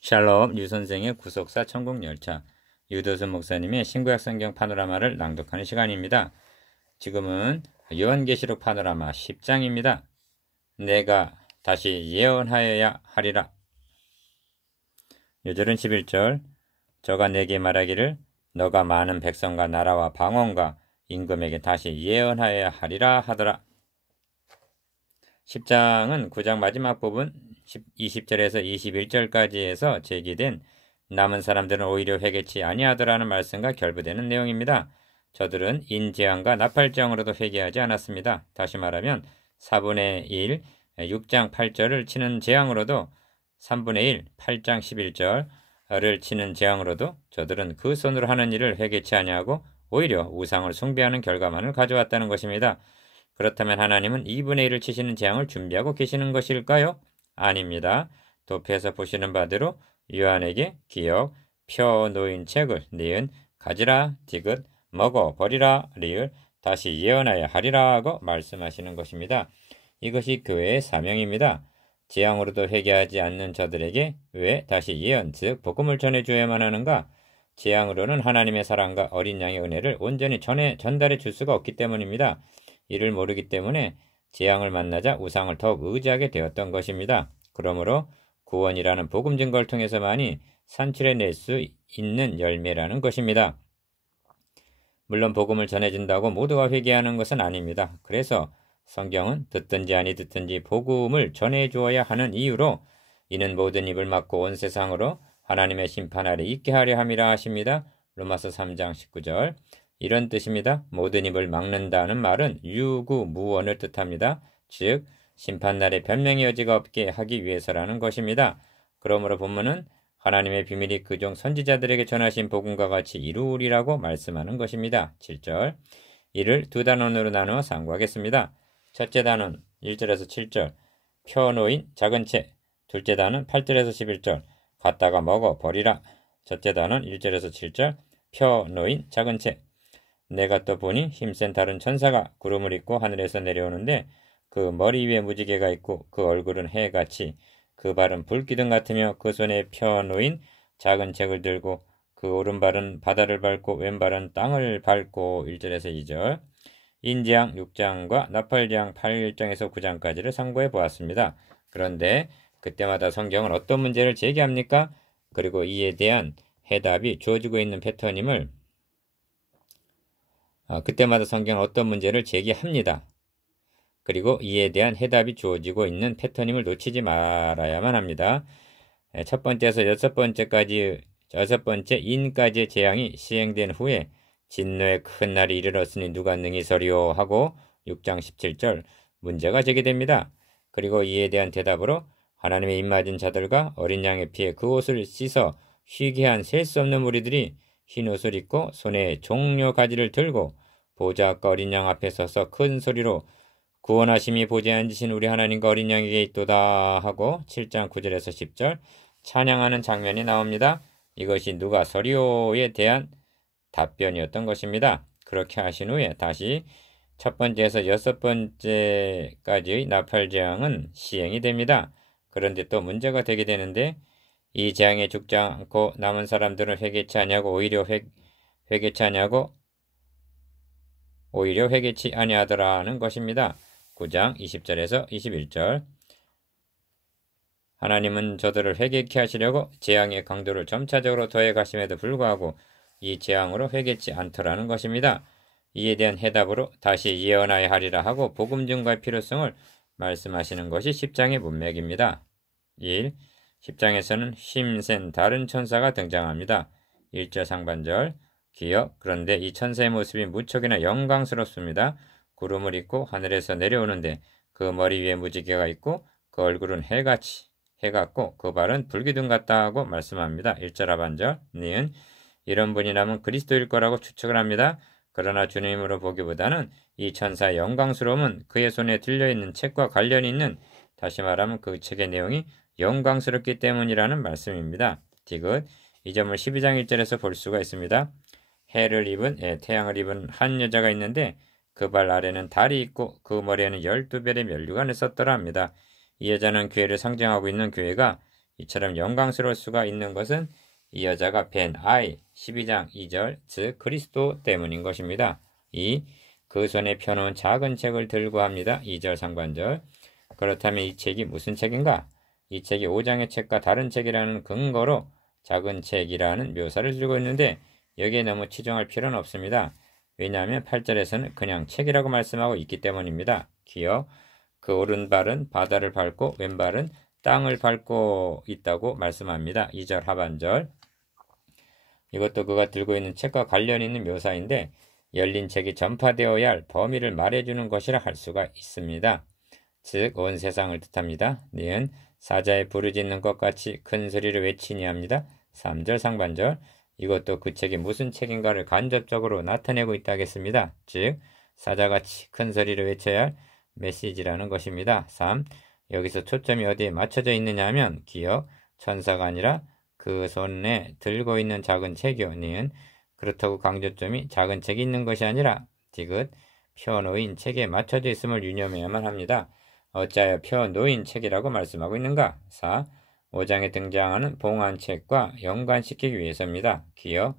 샬롬 유선생의 구속사 천국열차 유도순 목사님의 신구약 성경 파노라마를 낭독하는 시간입니다. 지금은 요한계시록 파노라마 10장입니다. 내가 다시 예언하여야 하리라. 요절은 11절 저가 내게 말하기를 너가 많은 백성과 나라와 방언과 임금에게 다시 예언하여야 하리라 하더라. 10장은 9장 마지막 부분 20절에서 21절까지에서 제기된 남은 사람들은 오히려 회개치 아니하더라는 말씀과 결부되는 내용입니다. 저들은 인재앙과 나팔장으로도 회개하지 않았습니다. 다시 말하면 4분의 1, 6장 8절을 치는 재앙으로도 3분의 1, 8장 11절을 치는 재앙으로도 저들은 그 손으로 하는 일을 회개치 아니하고 오히려 우상을 숭배하는 결과만을 가져왔다는 것입니다. 그렇다면 하나님은 2분의 1을 치시는 재앙을 준비하고 계시는 것일까요? 아닙니다. 도표에서 보시는 바대로 요한에게 기억, 펴놓인 책을 니은 가지라, 디귿, 먹어, 버리라, 리을 다시 예언하여 하리라 하고 말씀하시는 것입니다. 이것이 교회의 사명입니다. 재앙으로도 회개하지 않는 저들에게 왜 다시 예언, 즉 복음을 전해줘야만 하는가? 재앙으로는 하나님의 사랑과 어린 양의 은혜를 온전히 전달해 줄 수가 없기 때문입니다. 이를 모르기 때문에 재앙을 만나자 우상을 더욱 의지하게 되었던 것입니다. 그러므로 구원이라는 복음 증거를 통해서만이 산출해낼 수 있는 열매라는 것입니다. 물론 복음을 전해준다고 모두가 회개하는 것은 아닙니다. 그래서 성경은 듣든지 아니 듣든지 복음을 전해주어야 하는 이유로 이는 모든 입을 막고 온 세상으로 하나님의 심판 아래 있게 하려 함이라 하십니다. 로마서 3장 19절 이런 뜻입니다. 모든 입을 막는다는 말은 유구무원을 뜻합니다. 즉 심판날에 변명의 여지가 없게 하기 위해서라는 것입니다. 그러므로 본문은 하나님의 비밀이 그종 선지자들에게 전하신 복음과 같이 이루리라고 말씀하는 것입니다. 7절 이를 두 단원으로 나누어 상고하겠습니다. 첫째 단원 1절에서 7절 펴놓인 작은 채 둘째 단원 8절에서 11절 갖다가 먹어 버리라. 첫째 단원 1절에서 7절 펴놓인 작은 채 내가 또 보니 힘센 다른 천사가 구름을 입고 하늘에서 내려오는데 그 머리 위에 무지개가 있고 그 얼굴은 해같이 그 발은 불기둥 같으며 그 손에 펴놓인 작은 책을 들고 그 오른발은 바다를 밟고 왼발은 땅을 밟고 1절에서 2절 인재앙 6장과 나팔장 8장에서 9장까지를 상고해 보았습니다. 그런데 그때마다 성경은 어떤 문제를 제기합니까? 그리고 이에 대한 해답이 주어지고 있는 패턴임을 그때마다 성경은 어떤 문제를 제기합니다. 그리고 이에 대한 해답이 주어지고 있는 패턴임을 놓치지 말아야만 합니다. 첫 번째에서 여섯 번째 인까지의 재앙이 시행된 후에 진노의 큰 날이 이르렀으니 누가 능히 서리오 하고 6장 17절 문제가 제기됩니다. 그리고 이에 대한 대답으로 하나님의 입맞은 자들과 어린 양의 피에 그 옷을 씻어 쉬게 한 셀 수 없는 무리들이 흰 옷을 입고 손에 종려 가지를 들고 보좌 앞과 어린 양 앞에 서서 큰 소리로 구원하심이 보좌에 앉으신 우리 하나님과 어린 양에게 있도다 하고 7장 9절에서 10절 찬양하는 장면이 나옵니다. 이것이 누가 서리오에 대한 답변이었던 것입니다. 그렇게 하신 후에 다시 첫 번째에서 여섯 번째까지의 나팔재앙은 시행이 됩니다. 그런데 또 문제가 되게 되는데 이 재앙에 죽지 않고 남은 사람들은 회개치 아니하고 오히려 회개치 아니하더라는 것입니다. 9장 20절에서 21절 하나님은 저들을 회개케 하시려고 재앙의 강도를 점차적으로 더해 가심에도 불구하고 이 재앙으로 회개치 않더라는 것입니다. 이에 대한 해답으로 다시 예언하여 하리라 하고 복음 증거의 필요성을 말씀하시는 것이 10장의 문맥입니다. 1. 10장에서는 힘센 다른 천사가 등장합니다. 1절 상반절 기억 그런데 이 천사의 모습이 무척이나 영광스럽습니다. 구름을 입고 하늘에서 내려오는데 그 머리 위에 무지개가 있고 그 얼굴은 해 같고 그 발은 불기둥 같다고 말씀합니다. 1절 하반절 니은 이런 분이라면 그리스도일 거라고 추측을 합니다. 그러나 주님으로 보기보다는 이 천사의 영광스러움은 그의 손에 들려있는 책과 관련이 있는 다시 말하면 그 책의 내용이 영광스럽기 때문이라는 말씀입니다. 디귿 이 점을 12장 1절에서 볼 수가 있습니다. 태양을 입은 한 여자가 있는데 그 발 아래는 달이 있고 그 머리에는 12별의 면류관을 썼더라 합니다. 이 여자는 교회를 상징하고 있는 교회가 이처럼 영광스러울 수가 있는 것은 이 여자가 벤 아이 12장 2절 즉 그리스도 때문인 것입니다. 그 손에 펴놓은 작은 책을 들고 합니다. 2절 상반절. 그렇다면 이 책이 무슨 책인가? 이 책이 5장의 책과 다른 책이라는 근거로 작은 책이라는 묘사를 들고 있는데 여기에 너무 치중할 필요는 없습니다. 왜냐하면 8절에서는 그냥 책이라고 말씀하고 있기 때문입니다. 기억, 그 오른발은 바다를 밟고 왼발은 땅을 밟고 있다고 말씀합니다. 2절 하반절. 이것도 그가 들고 있는 책과 관련 있는 묘사인데 열린 책이 전파되어야 할 범위를 말해주는 것이라 할 수가 있습니다. 즉 온 세상을 뜻합니다. 니은 사자의 부르짖는 것 같이 큰 소리를 외치니 합니다. 3절 상반절. 이것도 그 책이 무슨 책인가를 간접적으로 나타내고 있다겠습니다. 즉 사자같이 큰 소리를 외쳐야 할 메시지라는 것입니다. 3. 여기서 초점이 어디에 맞춰져 있느냐 하면 기억, 천사가 아니라 그 손에 들고 있는 작은 책이요. 니은 그렇다고 강조점이 작은 책이 있는 것이 아니라 디귿 펴놓인 책에 맞춰져 있음을 유념해야만 합니다. 어찌하여 펴놓인 책이라고 말씀하고 있는가? 4. 5장에 등장하는 봉안책과 연관시키기 위해서입니다. 기억,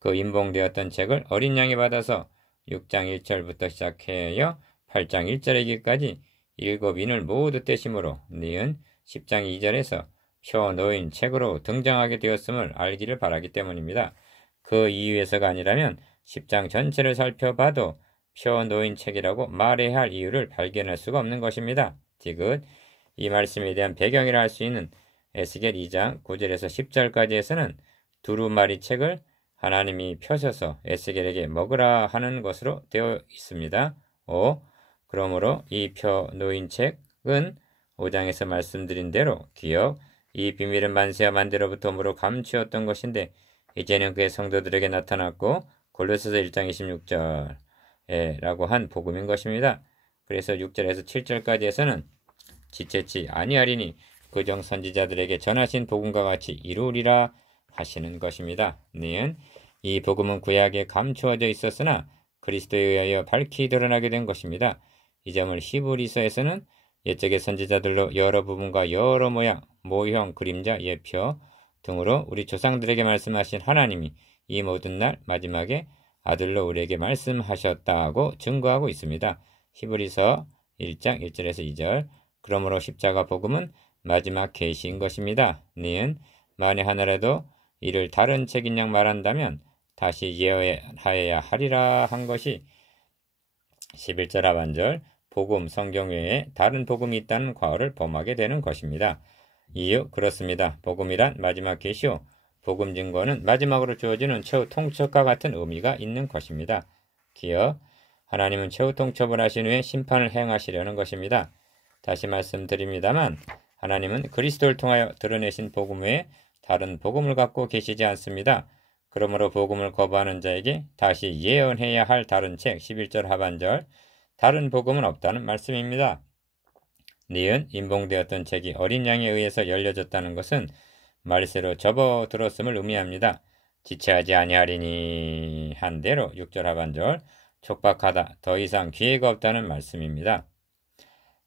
그 임봉되었던 책을 어린 양이 받아서 6장 1절부터 시작하여 8장 1절에 이르기까지 7인을 모두 떼심으로 니은 10장 2절에서 펴놓인 책으로 등장하게 되었음을 알기를 바라기 때문입니다. 그 이유에서가 아니라면 10장 전체를 살펴봐도 펴놓인 책이라고 말해야 할 이유를 발견할 수가 없는 것입니다. 디귿, 이 말씀에 대한 배경이라 할 수 있는 에스겔 2장 9절에서 10절까지에서는 두루마리 책을 하나님이 펴셔서 에스겔에게 먹으라 하는 것으로 되어 있습니다. 5. 그러므로 이 펴놓인 책은 5장에서 말씀드린 대로 기억, 이 비밀은 만세와 만대로부터 무로 감추었던 것인데 이제는 그의 성도들에게 나타났고 골로새서 1장 26절 라고 한 복음인 것입니다. 그래서 6절에서 7절까지에서는 지체치 아니하리니 그종 선지자들에게 전하신 복음과 같이 이루리라 하시는 것입니다. 니은 이 복음은 구약에 감추어져 있었으나 그리스도에 의하여 밝히 드러나게 된 것입니다. 이 점을 히브리서에서는 옛적의 선지자들로 여러 부분과 여러 모양, 모형, 그림자, 예표 등으로 우리 조상들에게 말씀하신 하나님이 이 모든 날 마지막에 아들로 우리에게 말씀하셨다고 증거하고 있습니다. 히브리서 1장 1절에서 2절. 그러므로 십자가 복음은 마지막 계시인 것입니다. 니은 만에 하나라도 이를 다른 책인 양 말한다면 다시 예언하여야 하리라 한 것이 11절 하반절 복음 성경 외에 다른 복음이 있다는 과언을 범하게 되는 것입니다. 이유 그렇습니다. 복음이란 마지막 계시요 복음 증거는 마지막으로 주어지는 최후 통첩과 같은 의미가 있는 것입니다. 기억, 하나님은 최후 통첩을 하신 후에 심판을 행하시려는 것입니다. 다시 말씀드립니다만 하나님은 그리스도를 통하여 드러내신 복음 외에 다른 복음을 갖고 계시지 않습니다. 그러므로 복음을 거부하는 자에게 다시 예언해야 할 다른 책 11절 하반절 다른 복음은 없다는 말씀입니다. 니은 임봉되었던 책이 어린 양에 의해서 열려졌다는 것은 말세로 접어들었음을 의미합니다. 지체하지 아니하리니 한 대로 6절 하반절 촉박하다 더 이상 기회가 없다는 말씀입니다.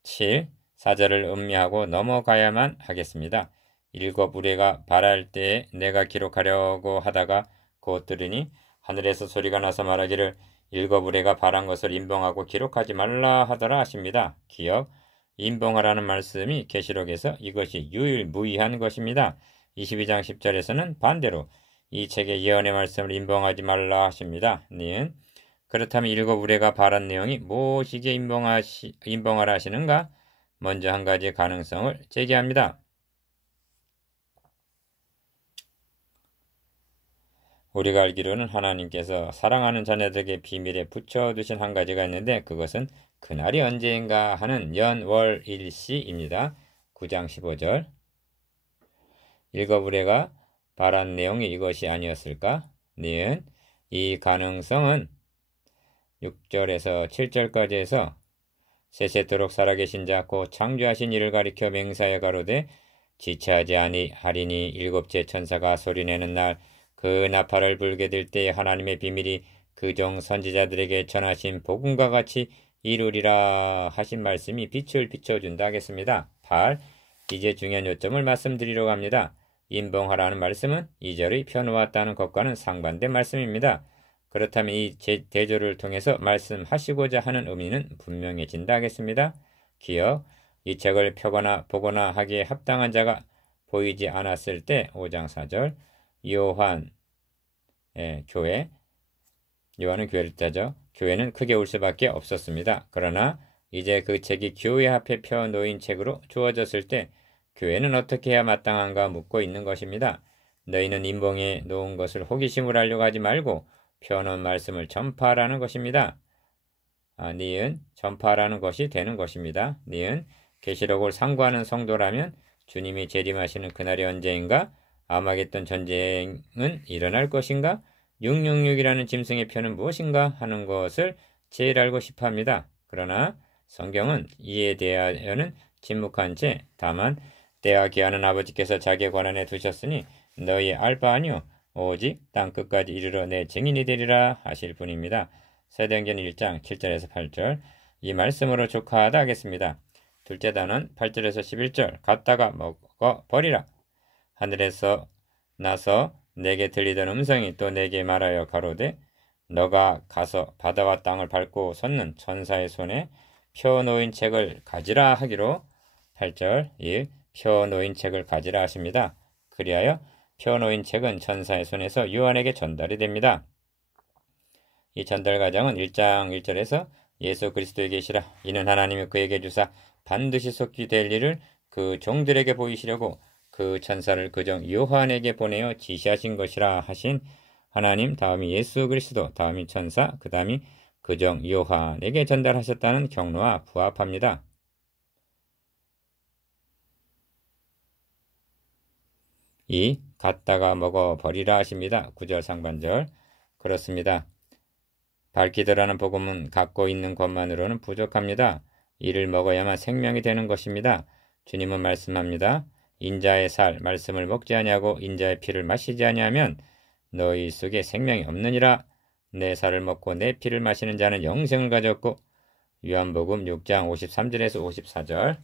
7. 사절을 음미하고 넘어가야만 하겠습니다. 7 우레가 발할 때에 내가 기록하려고 하다가 곧 들으니 하늘에서 소리가 나서 말하기를 7 우레가 발한 것을 임봉하고 기록하지 말라 하더라 하십니다. 기억, 임봉하라는 말씀이 계시록에서 이것이 유일무이한 것입니다. 22장 10절에서는 반대로 이 책의 예언의 말씀을 임봉하지 말라 하십니다. 니은 그렇다면 7 우레가 발한 내용이 무엇이기에 임봉하라 하시는가? 먼저 한 가지 가능성을 제기합니다. 우리가 알기로는 하나님께서 사랑하는 자녀들에게 비밀에 붙여두신 한 가지가 있는데 그것은 그날이 언제인가 하는 연월일시입니다. 9장 15절 7 우레가 발한 내용이 이것이 아니었을까? 니은 이 가능성은 6절에서 7절까지에서 세세토록 살아계신 자 곧 창조하신 이를 가리켜 맹사에 가로되 지체하지 아니하리니 7째 천사가 소리내는 날 그 나팔을 불게 될 때에 하나님의 비밀이 그종 선지자들에게 전하신 복음과 같이 이루리라 하신 말씀이 빛을 비춰준다 하겠습니다. 8. 이제 중요한 요점을 말씀드리려고 합니다. 인봉하라는 말씀은 2절의 펴놓았다는 것과는 상반된 말씀입니다. 그렇다면 이 대조를 통해서 말씀하시고자 하는 의미는 분명해진다 하겠습니다. 기억, 이 책을 펴거나 보거나 하기에 합당한 자가 보이지 않았을 때 5장 4절 요한은 교회를 뜻하죠. 교회는 크게 울 수밖에 없었습니다. 그러나 이제 그 책이 교회 앞에 펴놓인 책으로 주어졌을 때 교회는 어떻게 해야 마땅한가 묻고 있는 것입니다. 너희는 인봉에 놓은 것을 호기심을 하려고 하지 말고 펴놓은 말씀을 전파하라는 것입니다. 니은 전파하라는 것이 되는 것입니다. 니은 계시록을 상고하는 성도라면 주님이 재림하시는 그날이 언제인가? 아마겟돈 전쟁은 일어날 것인가? 666이라는 짐승의 표는 무엇인가? 하는 것을 제일 알고 싶어 합니다. 그러나 성경은 이에 대하여는 침묵한 채 다만 때와 기한은 아버지께서 자기의 권한에 두셨으니 너희 알 바 아니요 오직 땅끝까지 이르러 내 증인이 되리라 하실 분입니다. 사도행전 1장 7절에서 8절 이 말씀으로 족하다 하겠습니다. 둘째 단은 8절에서 11절 갖다가 먹어 버리라. 하늘에서 나서 내게 들리던 음성이 또 내게 말하여 가로되 너가 가서 바다와 땅을 밟고 섰는 천사의 손에 펴놓인 책을 가지라 하기로 8절 1 펴놓인 책을 가지라 하십니다. 그리하여 펴놓인 책은 천사의 손에서 요한에게 전달이 됩니다. 이 전달 과정은 1장 1절에서 예수 그리스도에 계시라 이는 하나님이 그에게 주사 반드시 속히 될 일을 그 종들에게 보이시려고 그 천사를 그종 요한에게 보내어 지시하신 것이라 하신 하나님 다음이 예수 그리스도 다음이 천사 그 다음이 그종 요한에게 전달하셨다는 경로와 부합합니다. 이 갖다가 먹어 버리라 하십니다. 9절 상반절 그렇습니다. 밝히더라는 복음은 갖고 있는 것만으로는 부족합니다. 이를 먹어야만 생명이 되는 것입니다. 주님은 말씀합니다. 인자의 살 말씀을 먹지 아니하고 인자의 피를 마시지 아니하면 너희 속에 생명이 없느니라. 내 살을 먹고 내 피를 마시는 자는 영생을 가졌고 요한복음 6장 53절에서 54절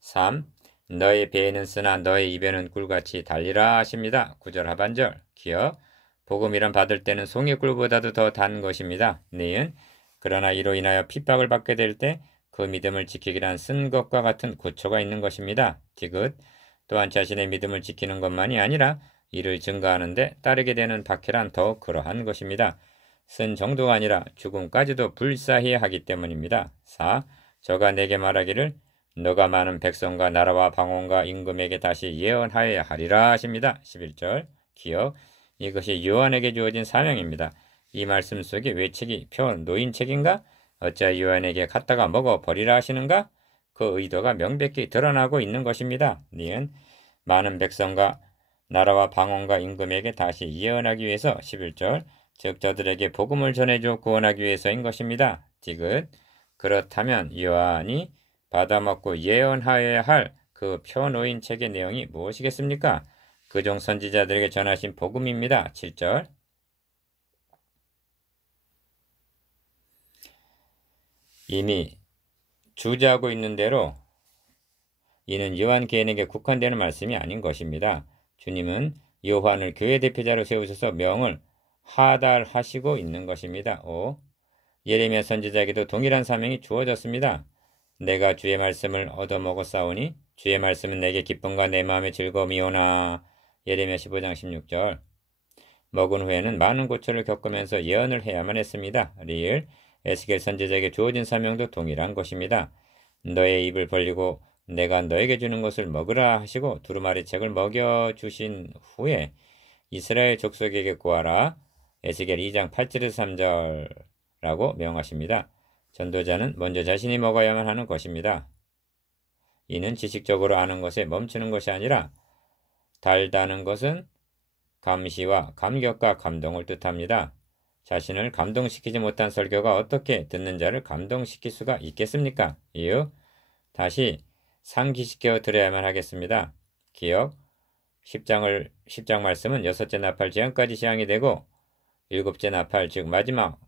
3. 너의 배에는 쓰나 너의 입에는 꿀같이 달리라 하십니다. 9절 하반절 기억 복음이란 받을 때는 송이꿀보다도 더 단 것입니다. 니은 그러나 이로 인하여 핍박을 받게 될 때 그 믿음을 지키기란 쓴 것과 같은 고초가 있는 것입니다. 디귿 또한 자신의 믿음을 지키는 것만이 아니라 이를 증거하는데 따르게 되는 박해란 더욱 그러한 것입니다. 쓴 정도가 아니라 죽음까지도 불사히 하기 때문입니다. 4. 저가 내게 말하기를 너가 많은 백성과 나라와 방언과 임금에게 다시 예언하여야 하리라 하십니다. 11절 기억 이것이 요한에게 주어진 사명입니다. 이 말씀 속에 왜 책이 펴 놓인 책인가? 어찌 요한에게 갖다가 먹어 버리라 하시는가? 그 의도가 명백히 드러나고 있는 것입니다. 니은 많은 백성과 나라와 방언과 임금에게 다시 예언하기 위해서 11절 즉 저들에게 복음을 전해줘 구원하기 위해서인 것입니다. 디귿 그렇다면 요한이 받아먹고 예언하여야 할 그 펴놓인 책의 내용이 무엇이겠습니까? 그종 선지자들에게 전하신 복음입니다. 7절 이미 주저하고 있는 대로 이는 요한 개인에게 국한되는 말씀이 아닌 것입니다. 주님은 요한을 교회 대표자로 세우셔서 명을 하달하시고 있는 것입니다. 5. 예레미야 선지자에게도 동일한 사명이 주어졌습니다. 내가 주의 말씀을 얻어먹었사오니 주의 말씀은 내게 기쁨과 내 마음의 즐거움이오나. 예레미야 15장 16절 먹은 후에는 많은 고초를 겪으면서 예언을 해야만 했습니다. 리을 에스겔 선지자에게 주어진 사명도 동일한 것입니다. 너의 입을 벌리고 내가 너에게 주는 것을 먹으라 하시고 두루마리 책을 먹여주신 후에 이스라엘 족속에게 구하라. 에스겔 2장 8절에서 3절라고 명하십니다. 전도자는 먼저 자신이 먹어야만 하는 것입니다. 이는 지식적으로 아는 것에 멈추는 것이 아니라 달다는 것은 감시와 감격과 감동을 뜻합니다. 자신을 감동시키지 못한 설교가 어떻게 듣는 자를 감동시킬 수가 있겠습니까? 이유 다시 상기시켜 드려야만 하겠습니다. 기억 10장 말씀은 여섯째 나팔 재앙까지 시향이 되고 일곱째 나팔 즉 마지막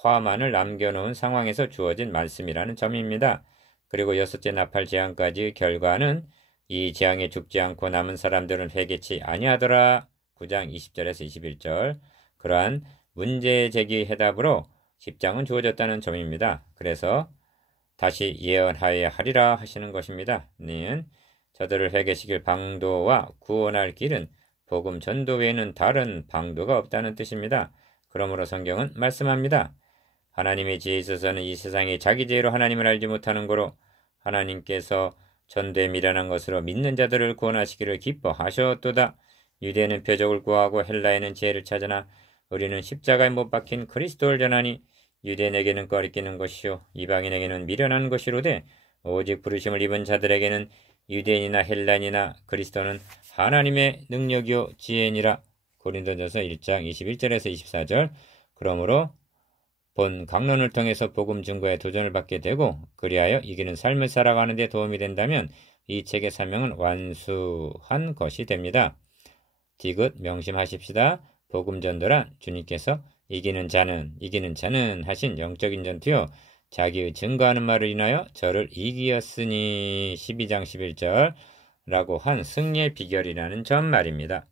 화만을 남겨놓은 상황에서 주어진 말씀이라는 점입니다. 그리고 여섯째 나팔 재앙까지의 결과는 이 재앙에 죽지 않고 남은 사람들은 회개치 아니하더라. 9장 20절에서 21절. 그러한 문제 제기 해답으로 10장은 주어졌다는 점입니다. 그래서 다시 예언하여야 하리라 하시는 것입니다. 니은 저들을 회개시킬 방도와 구원할 길은 복음 전도 외에는 다른 방도가 없다는 뜻입니다. 그러므로 성경은 말씀합니다. 하나님의 지혜에 있어서는 이 세상이 자기 지혜로 하나님을 알지 못하는 거로 하나님께서 전도에 미련한 것으로 믿는 자들을 구원하시기를 기뻐하셨도다. 유대는 표적을 구하고 헬라에는 지혜를 찾으나 우리는 십자가에 못 박힌 그리스도를 전하니 유대인에게는 꺼리끼는 것이요 이방인에게는 미련한 것이로되 오직 부르심을 입은 자들에게는 유대인이나 헬라인이나 그리스도는 하나님의 능력이요 지혜니라. 고린도전서 1장 21절에서 24절. 그러므로 본 강론을 통해서 복음 증거에 도전을 받게 되고 그리하여 이기는 삶을 살아가는 데 도움이 된다면 이 책의 사명은 완수한 것이 됩니다. 디귿 명심하십시다. 복음 전도란 주님께서 이기는 자는 하신 영적인 전투요 자기의 증거하는 말을 인하여 저를 이기었으니 12장 11절 라고 한 승리의 비결이라는 점 말입니다.